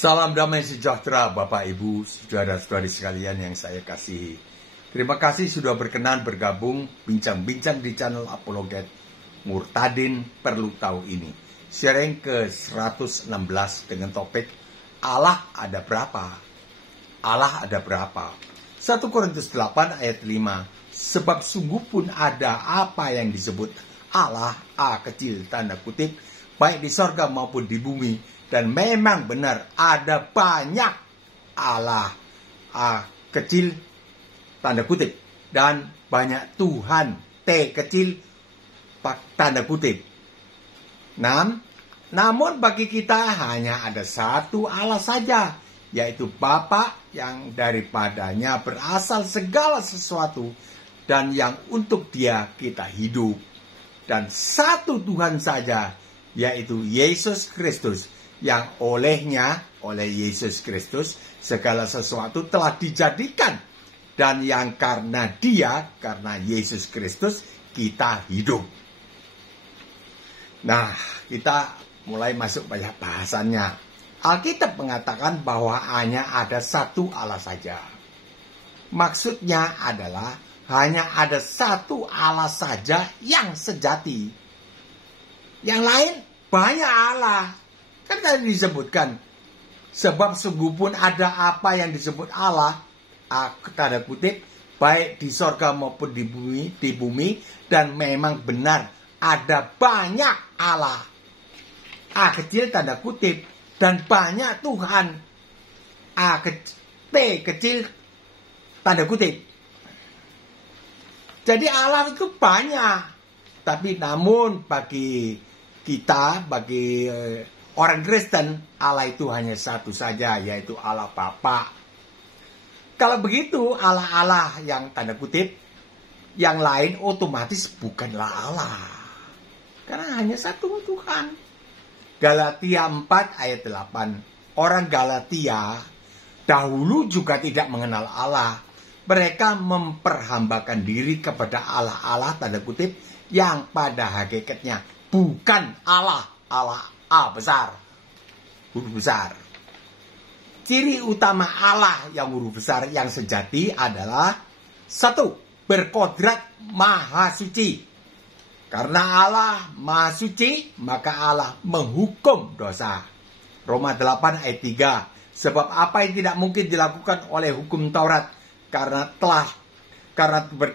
Salam damai sejahtera Bapak Ibu, saudara-saudari sekalian yang saya kasihi. Terima kasih sudah berkenan bergabung bincang-bincang di channel Apologet Murtadin Perlu Tahu ini. Sharing ke 116 dengan topik Allah ada berapa? Allah ada berapa? 1 Korintus 8 ayat 5. Sebab sungguh pun ada apa yang disebut Allah, A kecil tanda kutip, baik di sorga maupun di bumi. Dan memang benar ada banyak Allah, A kecil tanda kutip, dan banyak Tuhan, T kecil tanda kutip. Namun bagi kita hanya ada satu Allah saja, yaitu Bapa yang daripadanya berasal segala sesuatu dan yang untuk Dia kita hidup. Dan satu Tuhan saja, yaitu Yesus Kristus, yang oleh Yesus Kristus segala sesuatu telah dijadikan, dan yang karena Yesus Kristus kita hidup. Nah, kita mulai masuk banyak bahasannya. Alkitab mengatakan bahwa hanya ada satu Allah saja. Maksudnya adalah hanya ada satu Allah saja yang sejati. Yang lain banyak Allah. Kan tadi disebutkan, sebab sungguh pun ada apa yang disebut Allah, tanda kutip, baik di sorga maupun di bumi, dan memang benar ada banyak Allah, A kecil tanda kutip, dan banyak Tuhan, T kecil tanda kutip. Jadi Allah itu banyak, tapi namun bagi kita, bagi orang Kristen, Allah itu hanya satu saja, yaitu Allah Bapa. Kalau begitu, Allah-Allah yang tanda kutip, yang lain otomatis bukanlah Allah. Karena hanya satu Tuhan. Galatia 4 ayat 8. Orang Galatia dahulu juga tidak mengenal Allah. Mereka memperhambakan diri kepada Allah-Allah tanda kutip, yang pada hakikatnya bukan Allah. Allah A besar, huruf besar. Ciri utama Allah yang huruf besar yang sejati adalah 1. Berkodrat maha suci. Karena Allah maha suci, maka Allah menghukum dosa. Roma 8 ayat 3. Sebab apa yang tidak mungkin dilakukan oleh hukum Taurat, karena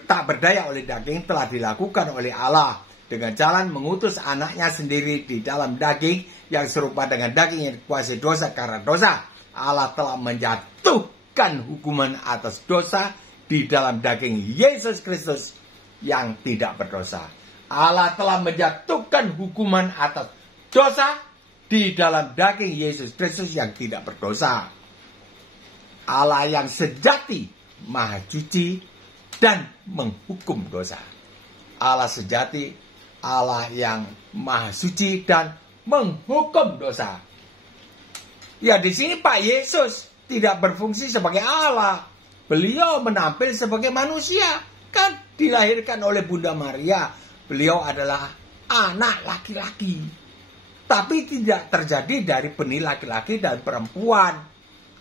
tak berdaya oleh daging, telah dilakukan oleh Allah dengan jalan mengutus anaknya sendiri di dalam daging yang serupa dengan daging yang dikuasai dosa. Karena dosa, Allah telah menjatuhkan hukuman atas dosa di dalam daging Yesus Kristus yang tidak berdosa. Allah telah menjatuhkan hukuman atas dosa di dalam daging Yesus Kristus yang tidak berdosa. Allah yang sejati, maha suci, dan menghukum dosa. Allah sejati, Allah yang maha suci dan menghukum dosa. Ya, di sini Pak Yesus tidak berfungsi sebagai Allah. Beliau menampil sebagai manusia. Kan dilahirkan oleh Bunda Maria. Beliau adalah anak laki-laki. Tapi tidak terjadi dari benih laki-laki dan perempuan.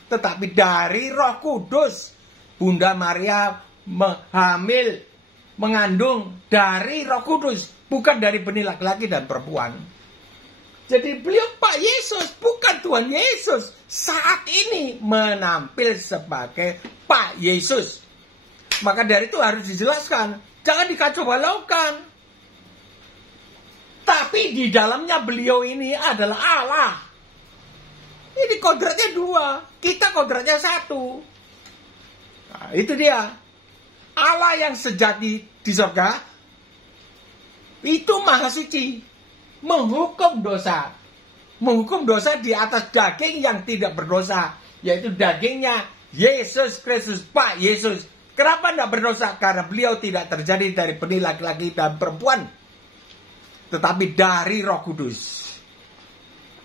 Tetapi dari Roh Kudus. Bunda Maria mengandung dari Roh Kudus. Bukan dari benih laki-laki dan perempuan. Jadi beliau Pak Yesus, bukan Tuhan Yesus. Saat ini menampil sebagai Pak Yesus. Maka dari itu harus dijelaskan. Jangan dikacau balaukan. Tapi di dalamnya beliau ini adalah Allah. Ini kodratnya 2. Kita kodratnya 1. Nah, itu dia. Allah yang sejati di surga itu maha suci, menghukum dosa. Menghukum dosa di atas daging yang tidak berdosa, yaitu dagingnya Yesus Kristus, Pak Yesus. Kenapa tidak berdosa? Karena beliau tidak terjadi dari benih laki-laki dan perempuan, tetapi dari Roh Kudus.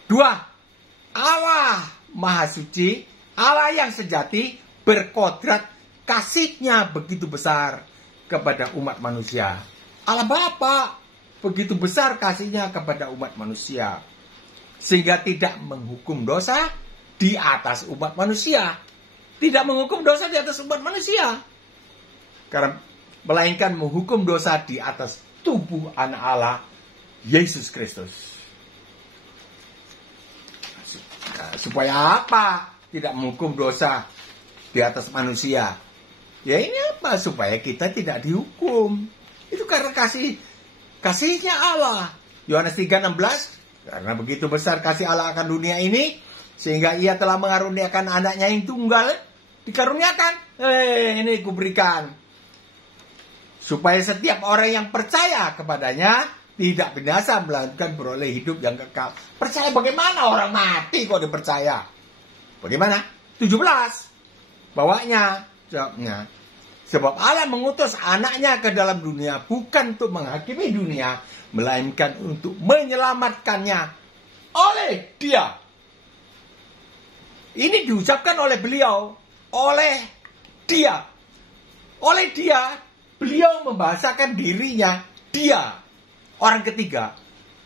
2. Allah maha suci, Allah yang sejati, berkodrat, kasihnya begitu besar kepada umat manusia. Allah Bapa begitu besar kasihnya kepada umat manusia, sehingga tidak menghukum dosa di atas umat manusia. Tidak menghukum dosa di atas umat manusia. Karena melainkan menghukum dosa di atas tubuh anak Allah, Yesus Kristus. Supaya apa? Tidak menghukum dosa di atas manusia. Ya ini apa? Supaya kita tidak dihukum. Itu karena kasihnya Allah. Yohanes 3:16, karena begitu besar kasih Allah akan dunia ini, sehingga ia telah mengaruniakan anaknya yang tunggal, dikaruniakan. Ini kuberikan. Supaya setiap orang yang percaya kepadanya tidak binasa, melainkan beroleh hidup yang kekal. Percaya bagaimana? Orang mati kok dipercaya. Bagaimana? 17. Bawanya, jawabnya. Sebab Allah mengutus anaknya ke dalam dunia bukan untuk menghakimi dunia, melainkan untuk menyelamatkannya oleh dia. Ini diucapkan oleh beliau, oleh dia. Oleh dia, beliau membahasakan dirinya, dia, orang ketiga.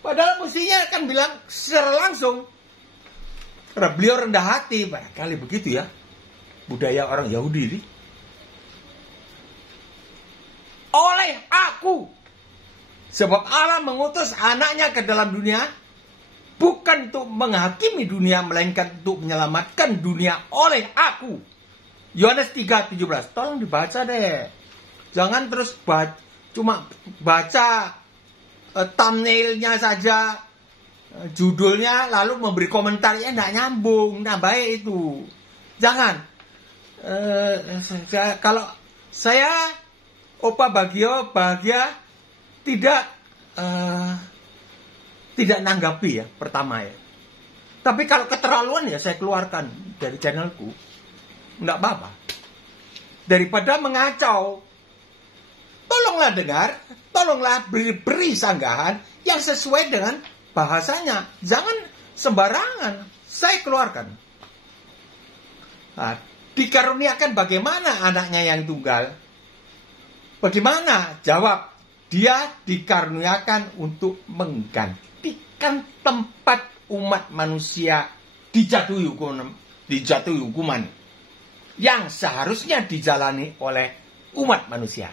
Padahal mestinya akan bilang secara langsung. Karena beliau rendah hati, barangkali begitu ya. Budaya orang Yahudi ini. Oleh aku. Sebab Allah mengutus anaknya ke dalam dunia, bukan untuk menghakimi dunia, melainkan untuk menyelamatkan dunia oleh aku. Yohanes 3:17. Tolong dibaca deh. Jangan terus cuma baca thumbnailnya saja, judulnya, lalu memberi komentarnya tidak nyambung, tidak baik itu. Jangan. Kalau saya, Opa Bahagia tidak nanggapi ya, pertama ya. Tapi kalau keterlaluan ya saya keluarkan dari channelku. Tidak apa-apa. Daripada mengacau, tolonglah dengar, tolonglah beri sanggahan yang sesuai dengan bahasanya. Jangan sembarangan. Saya keluarkan. Nah, dikaruniakan bagaimana anaknya yang tunggal? Bagaimana? Jawab. Dia dikaruniakan untuk menggantikan tempat umat manusia dijatuhi hukuman yang seharusnya dijalani oleh umat manusia.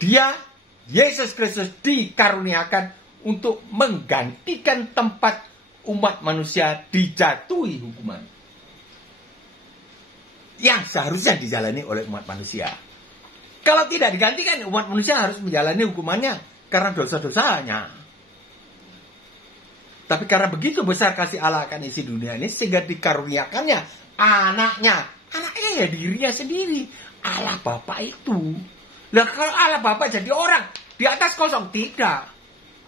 Dia, Yesus Kristus, dikaruniakan untuk menggantikan tempat umat manusia dijatuhi hukuman yang seharusnya dijalani oleh umat manusia. Kalau tidak digantikan, umat manusia harus menjalani hukumannya karena dosa-dosanya. Tapi karena begitu besar kasih Allah akan isi dunia ini, sehingga dikaruniakannya anaknya. Anaknya ya dirinya sendiri. Allah Bapa itu. Lah kalau Allah Bapa jadi orang di atas kosong, tidak.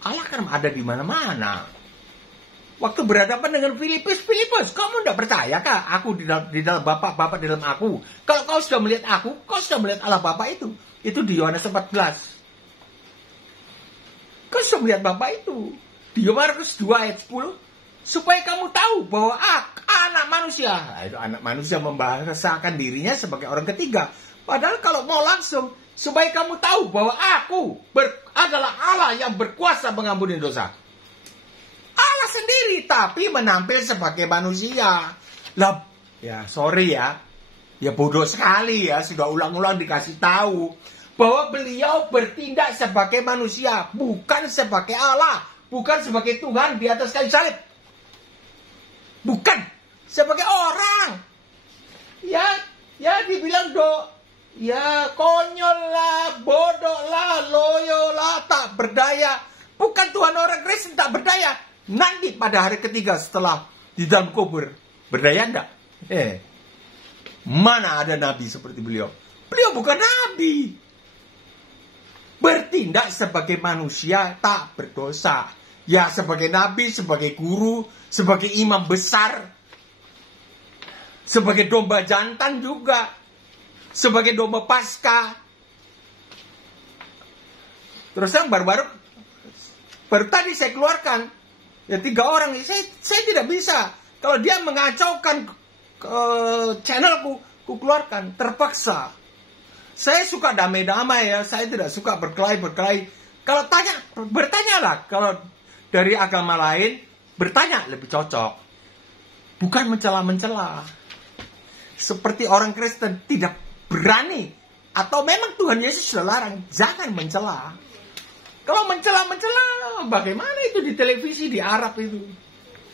Allah kan ada di mana-mana. Waktu berhadapan dengan Filipus, kamu tidak percaya kah? Aku di dalam Bapa, Bapa di dalam aku. Kalau kau sudah melihat aku, kau sudah melihat Allah Bapa itu. Itu di Yohanes 14. Kau sudah melihat Bapa itu. Di Markus 2 ayat 10. Supaya kamu tahu bahwa anak manusia. Nah, itu anak manusia membahasakan dirinya sebagai orang ketiga. Padahal kalau mau langsung, supaya kamu tahu bahwa aku adalah Allah yang berkuasa mengampuni dosa. Allah sendiri, tapi menampil sebagai manusia. Lah, ya sorry ya. Ya bodoh sekali ya, sudah ulang-ulang dikasih tahu. Bahwa beliau bertindak sebagai manusia, bukan sebagai Allah. Bukan sebagai Tuhan di atas kayu salib. Bukan. Sebagai orang. Ya dibilang ya konyol lah, bodoh lah, loyo lah, tak berdaya. Bukan Tuhan orang Kristen tak berdaya. Nanti pada hari ketiga setelah di dalam kubur, berdaya enggak? Mana ada nabi seperti beliau? Beliau bukan nabi. Bertindak sebagai manusia tak berdosa. Ya sebagai nabi, sebagai guru, sebagai imam besar. Sebagai domba jantan juga. Sebagai domba Paskah. Terus yang baru tadi saya keluarkan. Ya 3 orang, saya tidak bisa. Kalau dia mengacaukan channelku, ku keluarkan. Terpaksa. Saya suka damai-damai ya. Saya tidak suka berkelahi. Kalau bertanyalah. Kalau dari agama lain, bertanya lebih cocok. bukan mencela-mencela. Seperti orang Kristen tidak berani, atau memang Tuhan Yesus sudah larang, jangan mencela. Kalau mencela-mencela, bagaimana itu di televisi di Arab itu?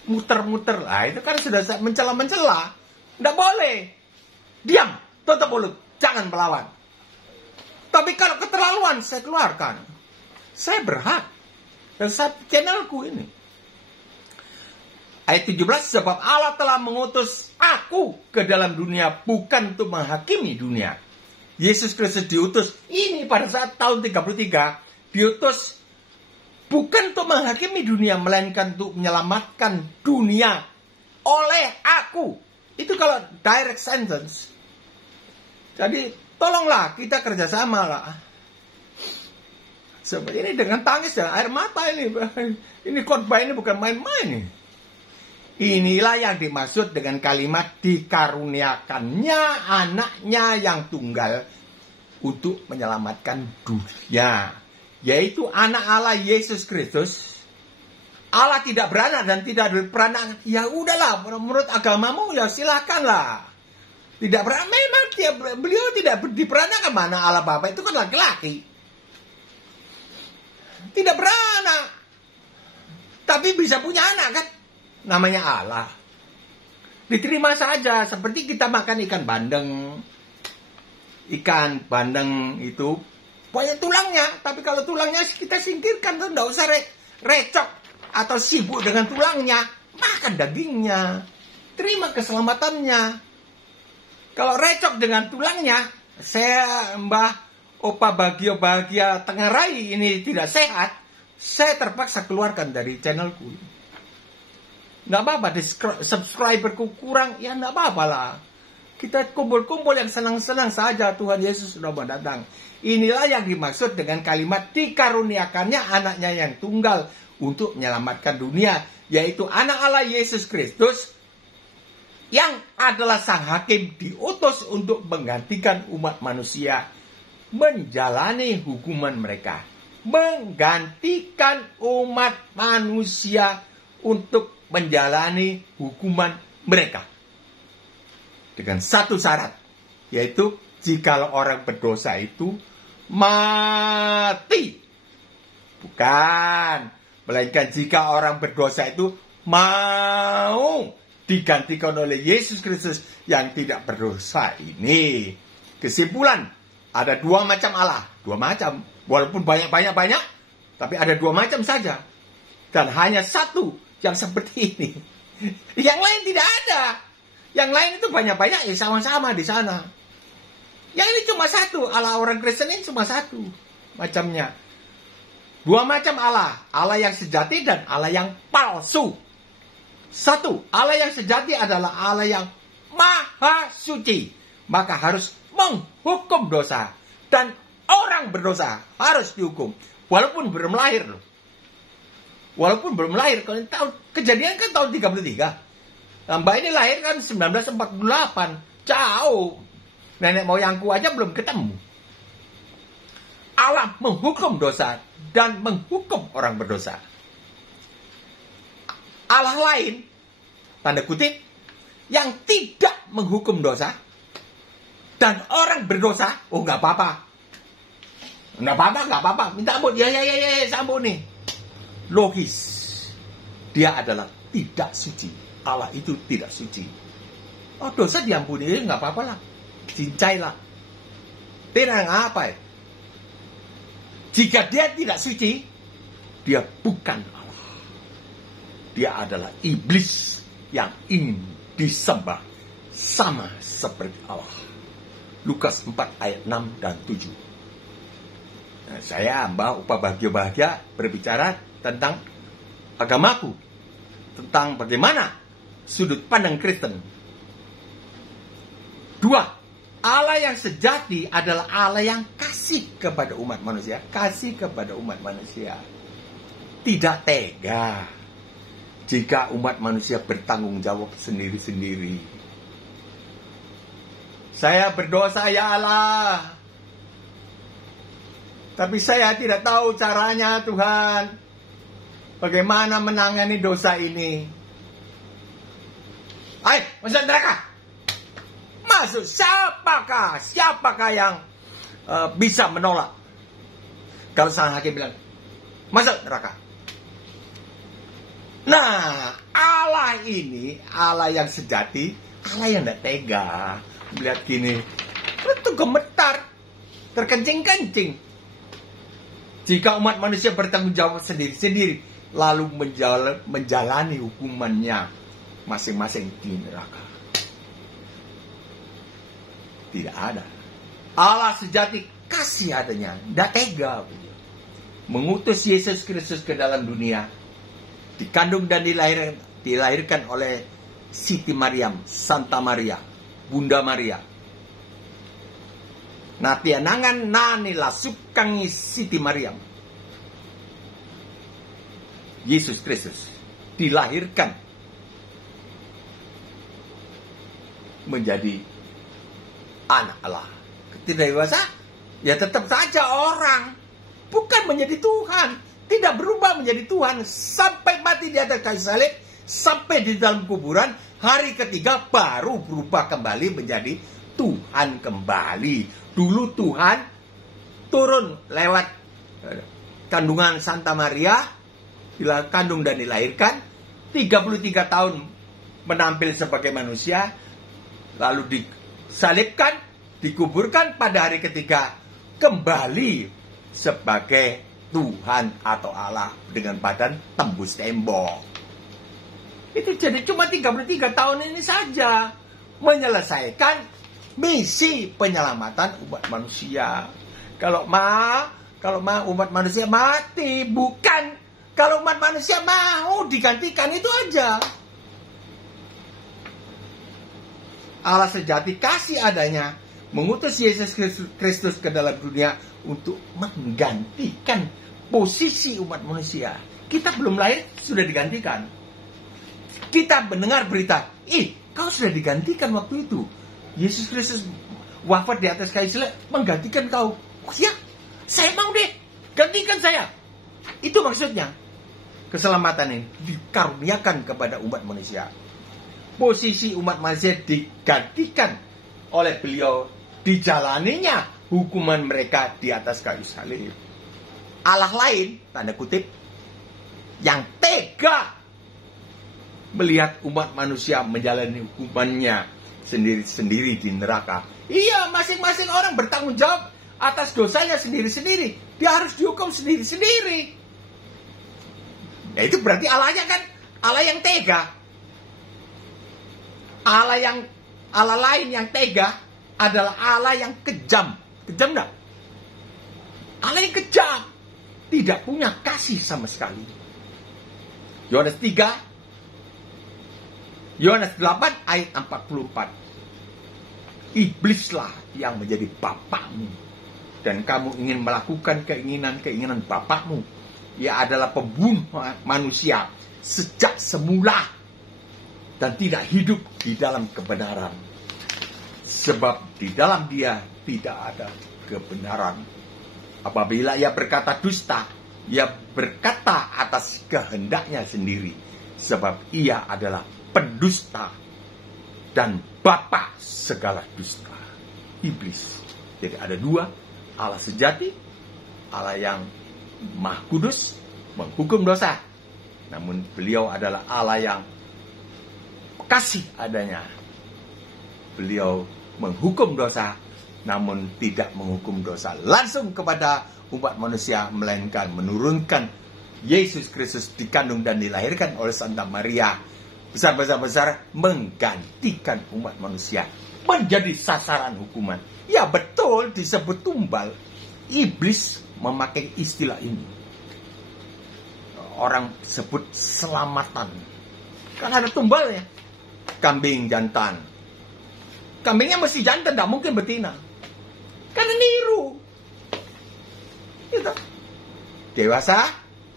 Muter-muter, itu kan sudah mencela-mencela. Tidak boleh. Diam, tutup mulut, jangan melawan. Tapi kalau keterlaluan, saya keluarkan. Saya berhak. Dan channelku ini. Ayat 17, sebab Allah telah mengutus aku ke dalam dunia bukan untuk menghakimi dunia. Yesus Kristus diutus ini pada saat tahun 33. Diutus bukan untuk menghakimi dunia, melainkan untuk menyelamatkan dunia oleh aku. Itu kalau direct sentence. Jadi tolonglah kita kerjasama lah. Seperti ini dengan tangis dan air mata ini. Ini khotbah ini bukan main-main. Inilah yang dimaksud dengan kalimat dikaruniakannya anaknya yang tunggal untuk menyelamatkan dunia. Yaitu anak Allah Yesus Kristus. Allah tidak beranak dan tidak beranak. Ya udahlah, menurut agamamu ya silakanlah. Tidak beranak, memang beliau tidak diperanakan. Mana Allah Bapa itu kan laki-laki. Tidak beranak. Tapi bisa punya anak kan. Namanya Allah. Diterima saja. Seperti kita makan ikan bandeng. Ikan bandeng itu banyak tulangnya, tapi kalau tulangnya kita singkirkan tuh, nggak usah recok atau sibuk dengan tulangnya, makan dagingnya, terima keselamatannya. Kalau recok dengan tulangnya, saya Mbah Opa Bahagia Tengarai ini tidak sehat, saya terpaksa keluarkan dari channelku. Nggak apa-apa, subscriberku kurang, ya nggak apa-apa lah. Kita kumpul-kumpul yang senang-senang saja, Tuhan Yesus sudah mendatang. Inilah yang dimaksud dengan kalimat dikaruniakannya anaknya yang tunggal untuk menyelamatkan dunia. Yaitu anak Allah Yesus Kristus yang adalah sang hakim diutus untuk menggantikan umat manusia menjalani hukuman mereka. Menggantikan umat manusia untuk menjalani hukuman mereka. Dengan satu syarat, yaitu jikalau orang berdosa itu mati. Bukan. Melainkan jika orang berdosa itu mau digantikan oleh Yesus Kristus yang tidak berdosa ini. Kesimpulan, ada dua macam Allah. Dua macam. Walaupun banyak-banyak, tapi ada dua macam saja. Dan hanya satu yang seperti ini. Yang lain tidak ada. Yang lain itu banyak-banyak ya sama-sama di sana. Yang ini cuma satu. Allah orang Kristen ini cuma satu macamnya. Dua macam Allah. Allah yang sejati dan Allah yang palsu. Satu, Allah yang sejati adalah Allah yang maha suci. Maka harus menghukum dosa. Dan orang berdosa harus dihukum. Walaupun belum lahir loh. Walaupun belum lahir. Kejadian kan tahun 33. Mbak ini lahir kan 1948. Jauh. Nenek moyangku aja belum ketemu. Allah menghukum dosa dan menghukum orang berdosa. Allah lain, tanda kutip, yang tidak menghukum dosa dan orang berdosa, oh nggak apa-apa. Nggak apa-apa. Minta ampun, ya, ampun nih. Logis. Dia adalah tidak suci. Allah itu tidak suci. Oh dosa diampuni, nggak apa-apa lah. Cincailah. Tidak apa ya. Jika dia tidak suci, dia bukan Allah. Dia adalah iblis yang ingin disembah sama seperti Allah. Lukas 4 ayat 6 dan 7. Nah, saya Mbah Upa Bahagia berbicara tentang agamaku. Tentang bagaimana sudut pandang Kristen. 2. Allah yang sejati adalah Allah yang kasih kepada umat manusia. Kasih kepada umat manusia. Tidak tega jika umat manusia bertanggung jawab sendiri-sendiri. Saya berdosa ya Allah. Tapi saya tidak tahu caranya Tuhan. Bagaimana menangani dosa ini. Ayo, masuk neraka. Masuk. Siapakah yang bisa menolak? Kalau sang hakim bilang, masuk neraka. Nah, Allah ini, Allah yang sejati, Allah yang tidak tega. Lihat gini, itu gemetar, terkencing-kencing. Jika umat manusia bertanggung jawab sendiri-sendiri, lalu menjalani hukumannya masing-masing di neraka. Tidak ada. Allah sejati kasih adanya, tidak tega. Mengutus Yesus Kristus ke dalam dunia, dikandung dan dilahirkan oleh Siti Maryam, Santa Maria, Bunda Maria. Natianangan nanila sukangi Siti Maryam. Yesus Kristus dilahirkan menjadi anak Allah. Ketika dewasa, ya tetap saja orang, bukan menjadi Tuhan. Tidak berubah menjadi Tuhan sampai mati di atas kayu salib, sampai di dalam kuburan. Hari ketiga baru berubah kembali menjadi Tuhan kembali. Dulu Tuhan turun lewat kandungan Santa Maria, kandung dan dilahirkan, 33 tahun menampil sebagai manusia, lalu disalibkan, dikuburkan, pada hari ketiga kembali sebagai Tuhan atau Allah dengan badan tembus tembok. Itu jadi cuma 33 tahun ini saja menyelesaikan misi penyelamatan umat manusia. Kalau umat manusia mati, bukan. Kalau umat manusia mau digantikan, itu aja. Allah sejati kasih adanya mengutus Yesus Kristus ke dalam dunia untuk menggantikan posisi umat manusia. Kita belum lahir sudah digantikan. Kita mendengar berita, kau sudah digantikan waktu itu. Yesus Kristus wafat di atas kayu salib menggantikan kau. Oh ya, saya mau deh, gantikan saya. Itu maksudnya. Keselamatan ini dikaruniakan kepada umat manusia. Posisi umat manusia digantikan oleh beliau, dijalaninya hukuman mereka di atas kayu salib. Allah lain, tanda kutip, yang tega melihat umat manusia menjalani hukumannya sendiri-sendiri di neraka. Iya, masing-masing orang bertanggung jawab atas dosanya sendiri-sendiri. Dia harus dihukum sendiri-sendiri. Ya itu berarti Allahnya kan Allah yang tega. Allah lain yang tega adalah Allah yang kejam. Kejam enggak? Allah yang kejam, tidak punya kasih sama sekali. Yohanes 8 ayat 44. Iblislah yang menjadi bapakmu, dan kamu ingin melakukan keinginan-keinginan bapakmu. Ia adalah pembunuh manusia sejak semula dan tidak hidup di dalam kebenaran, sebab di dalam dia tidak ada kebenaran. Apabila ia berkata dusta, ia berkata atas kehendaknya sendiri, sebab ia adalah pendusta dan bapa segala dusta. Iblis. Jadi ada dua, Allah sejati, Allah yang Maha Kudus, menghukum dosa. Namun beliau adalah Allah yang kasih adanya. Beliau menghukum dosa, namun tidak menghukum dosa langsung kepada umat manusia, melainkan menurunkan Yesus Kristus dikandung dan dilahirkan oleh Santa Maria, besar-besar menggantikan umat manusia menjadi sasaran hukuman. Ya betul, disebut tumbal. Iblis memakai istilah ini. Orang sebut selamatan. Kan ada tumbalnya. Kambing jantan. Kambingnya mesti jantan, tidak mungkin betina. Karena niru. Gitu. Dewasa,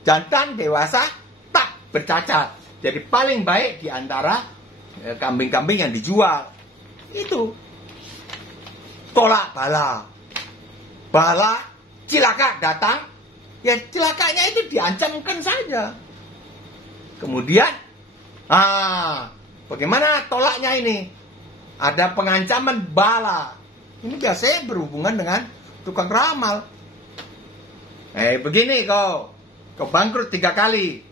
jantan, dewasa, tak bercacat. Jadi paling baik di antara kambing-kambing yang dijual. Itu. Tolak bala. Bala, cilaka datang. Ya celakanya itu diancamkan saja. Kemudian, Bagaimana tolaknya ini? Ada pengancaman bala. Ini biasanya berhubungan dengan tukang ramal. Begini kau bangkrut 3 kali.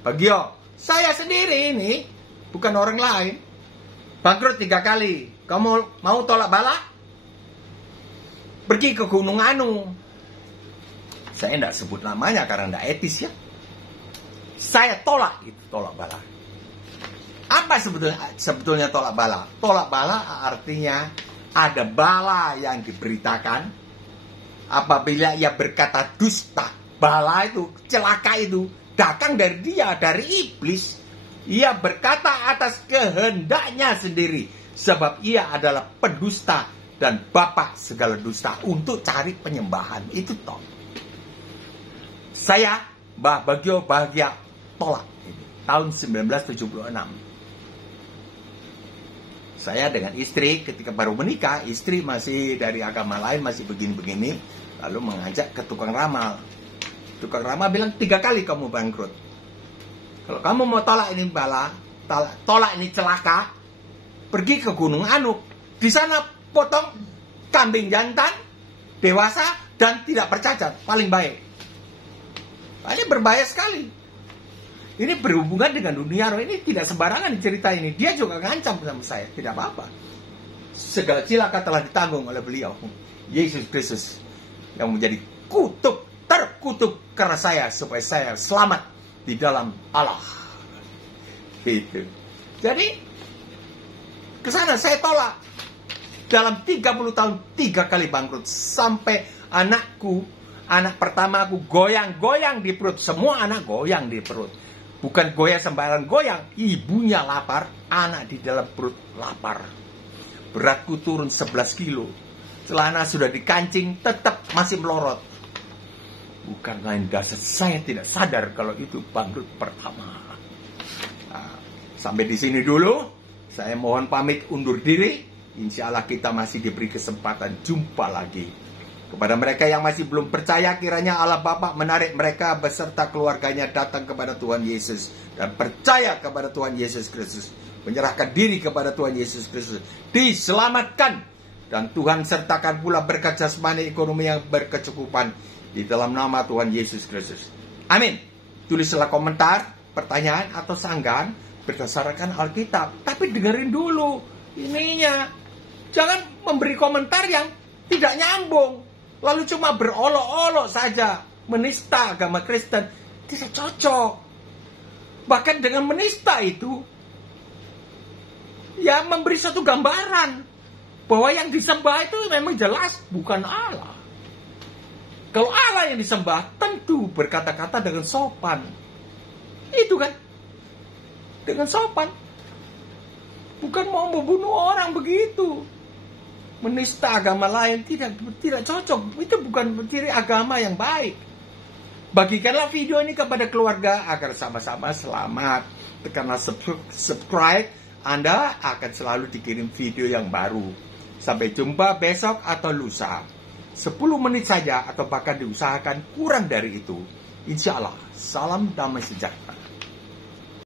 Bagio, saya sendiri ini, bukan orang lain. Bangkrut 3 kali. Kamu mau tolak bala? Pergi ke Gunung Anu. Saya tidak sebut namanya karena tidak etis ya. Saya tolak itu, tolak bala. Apa sebetulnya tolak bala? Tolak bala artinya ada bala yang diberitakan apabila ia berkata dusta. Bala itu, celaka itu datang dari dia, dari iblis. Ia berkata atas kehendaknya sendiri, sebab ia adalah pendusta dan bapak segala dusta, untuk cari penyembahan. Itu toh. Saya, Mbah Bagio Bahagia, tolak ini, tahun 1976. Saya dengan istri ketika baru menikah, istri masih dari agama lain, masih begini-begini, lalu mengajak ke tukang ramal. Tukang ramal bilang 3 kali kamu bangkrut. Kalau kamu mau tolak ini bala, tolak ini celaka, pergi ke Gunung Anuk. Di sana potong kambing jantan, dewasa dan tidak bercacat, paling baik. Ini berbahaya sekali. Ini berhubungan dengan dunia roh. Ini tidak sembarangan cerita ini. Dia juga ngancam sama saya. Tidak apa-apa. Segala cilaka telah ditanggung oleh beliau, Yesus Kristus, yang menjadi terkutuk karena saya, supaya saya selamat di dalam Allah. Gitu. Jadi kesana saya tolak. Dalam 30 tahun 3 kali bangkrut. Sampai anak pertama aku goyang-goyang di perut. Semua anak goyang di perut. Bukan goyang sembarang goyang. Ibunya lapar, anak di dalam perut lapar. Beratku turun 11 kilo. Celana sudah dikancing, tetap masih melorot. Bukan lain dasar, saya tidak sadar kalau itu bangkrut pertama. Nah, sampai di sini dulu. Saya mohon pamit undur diri. Insya Allah kita masih diberi kesempatan jumpa lagi. Kepada mereka yang masih belum percaya, kiranya Allah Bapa menarik mereka beserta keluarganya datang kepada Tuhan Yesus dan percaya kepada Tuhan Yesus Kristus, menyerahkan diri kepada Tuhan Yesus Kristus, diselamatkan, dan Tuhan sertakan pula berkat jasmani ekonomi yang berkecukupan di dalam nama Tuhan Yesus Kristus. Amin. Tulislah komentar, pertanyaan atau sanggahan berdasarkan Alkitab, tapi dengerin dulu ininya. Jangan memberi komentar yang tidak nyambung, lalu cuma berolok-olok saja, menista agama Kristen. Tidak cocok. Bahkan dengan menista itu, ya memberi satu gambaran bahwa yang disembah itu memang jelas bukan Allah. Kalau Allah yang disembah, tentu berkata-kata dengan sopan. Itu kan, dengan sopan. Bukan mau membunuh orang begitu. Menista agama lain tidak cocok. Itu bukan ciri agama yang baik. Bagikanlah video ini kepada keluarga agar sama-sama selamat. Tekanlah subscribe. Anda akan selalu dikirim video yang baru. Sampai jumpa besok atau lusa. 10 menit saja atau bahkan diusahakan kurang dari itu. Insya Allah. Salam damai sejahtera.